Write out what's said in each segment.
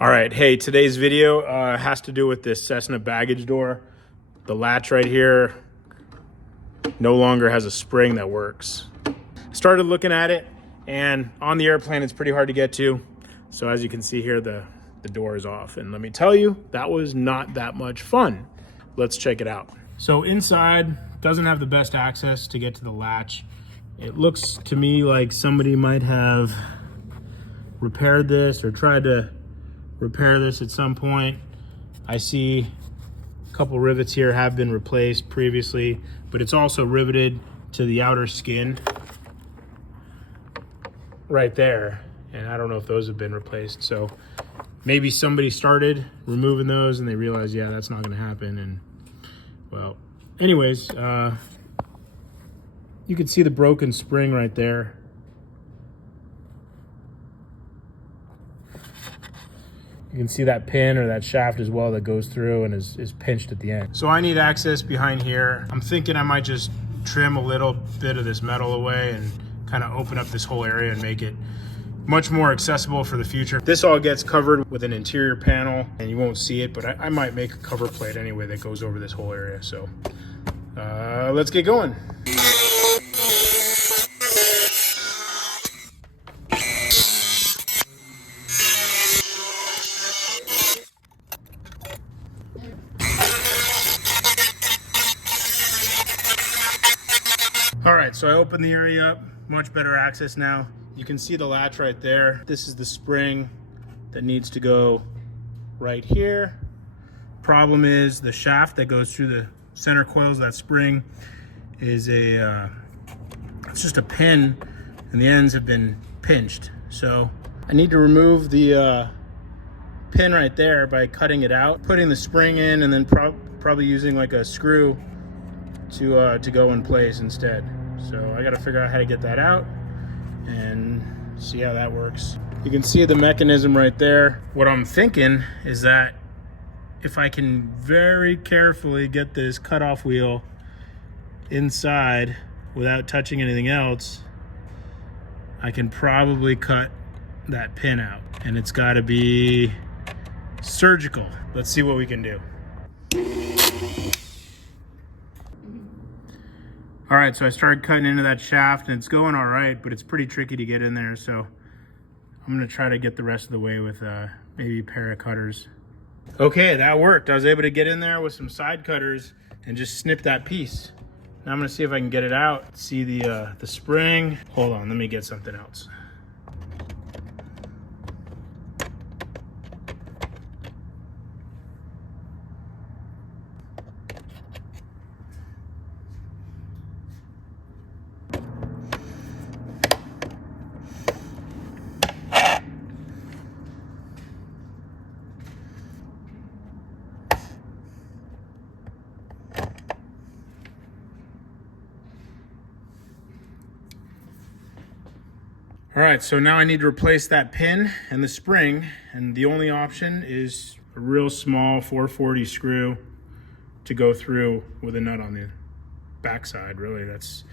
All right, hey, today's video has to do with this Cessna baggage door. The latch right here no longer has a spring that works. Started looking at it, and on the airplane it's pretty hard to get to. So as you can see here, the door is off. And let me tell you, that was not that much fun. Let's check it out. So inside doesn't have the best access to get to the latch. It looks to me like somebody might have repaired this or tried to repair this at some point. I see a couple rivets here have been replaced previously, but it's also riveted to the outer skin right there, and I don't know if those have been replaced. So maybe somebody started removing those and they realized, yeah, that's not going to happen. And well, anyways, you can see the broken spring right there. You can see that pin or that shaft as well that goes through and is pinched at the end. So I need access behind here. I'm thinking I might just trim a little bit of this metal away and kind of open up this whole area and make it much more accessible for the future. This all gets covered with an interior panel and you won't see it, but I might make a cover plate anyway that goes over this whole area. So let's get going. All right, so I opened the area up, much better access now. You can see the latch right there. This is the spring that needs to go right here. Problem is the shaft that goes through the center coils of that spring is it's just a pin and the ends have been pinched. So I need to remove the pin right there by cutting it out, putting the spring in, and then probably using like a screw to go in place instead. So I got to figure out how to get that out and see how that works. You can see the mechanism right there. What I'm thinking is that if I can very carefully get this cutoff wheel inside without touching anything else, I can probably cut that pin out. And it's got to be surgical. Let's see what we can do. All right, so I started cutting into that shaft and it's going all right, but it's pretty tricky to get in there. So I'm gonna try to get the rest of the way with maybe a pair of cutters. Okay, that worked. I was able to get in there with some side cutters and just snip that piece. Now I'm gonna see if I can get it out. See the spring. Hold on, let me get something else. All right, so now I need to replace that pin and the spring, and the only option is a real small 440 screw to go through with a nut on the backside. Really, that's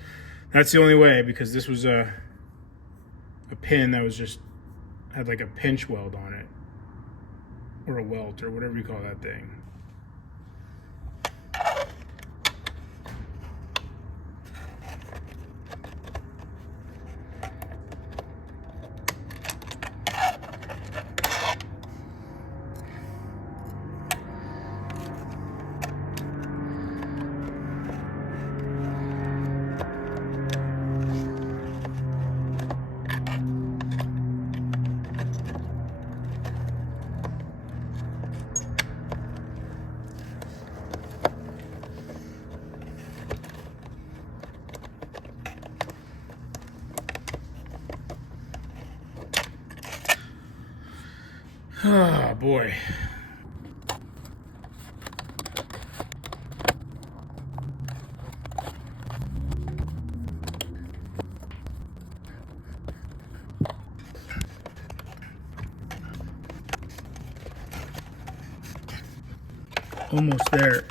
the only way, because this was a pin that was just had like a pinch weld on it, or a welt, or whatever you call that thing. Oh boy. Almost there.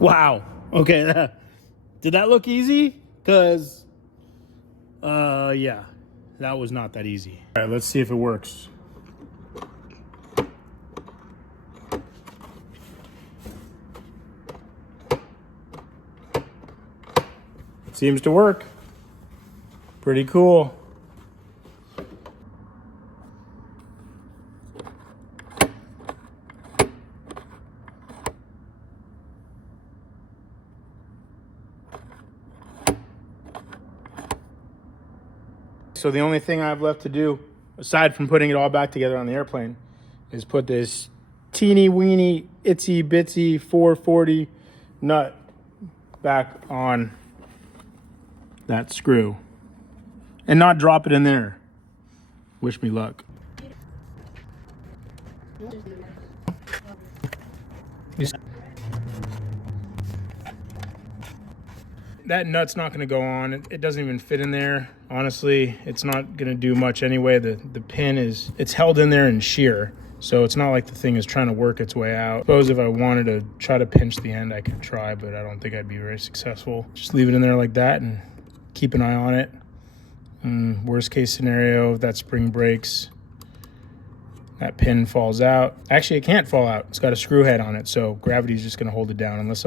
Wow. Okay. Did that look easy? Because, yeah. That was not that easy. All right, let's see if it works. It seems to work. Pretty cool. So the only thing I have left to do, aside from putting it all back together on the airplane, is put this teeny weeny itsy bitsy 440 nut back on that screw and not drop it in there. Wish me luck. That nut's not going to go on. It doesn't even fit in there. Honestly, it's not going to do much anyway. The pin it's held in there in shear, so it's not like the thing is trying to work its way out. I suppose if I wanted to try to pinch the end, I could try, but I don't think I'd be very successful. Just leave it in there like that and keep an eye on it. Worst case scenario, if that spring breaks, that pin falls out. Actually, it can't fall out. It's got a screw head on it, so gravity's just going to hold it down unless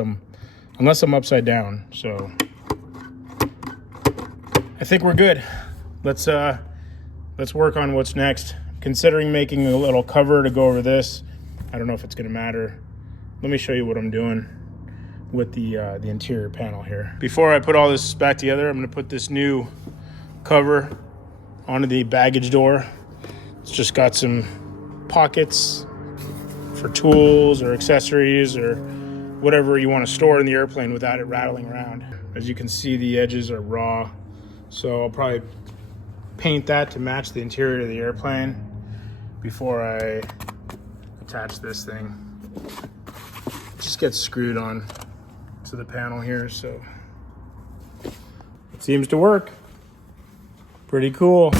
I'm upside down. So I think we're good. Let's work on what's next. Considering making a little cover to go over this. I don't know if it's going to matter. Let me show you what I'm doing with the interior panel here. Before I put all this back together, I'm going to put this new cover onto the baggage door. It's just got some pockets for tools or accessories or whatever you want to store in the airplane without it rattling around. As you can see, the edges are raw, so I'll probably paint that to match the interior of the airplane before I attach this thing. It just gets screwed on to the panel here, so it seems to work. Pretty cool.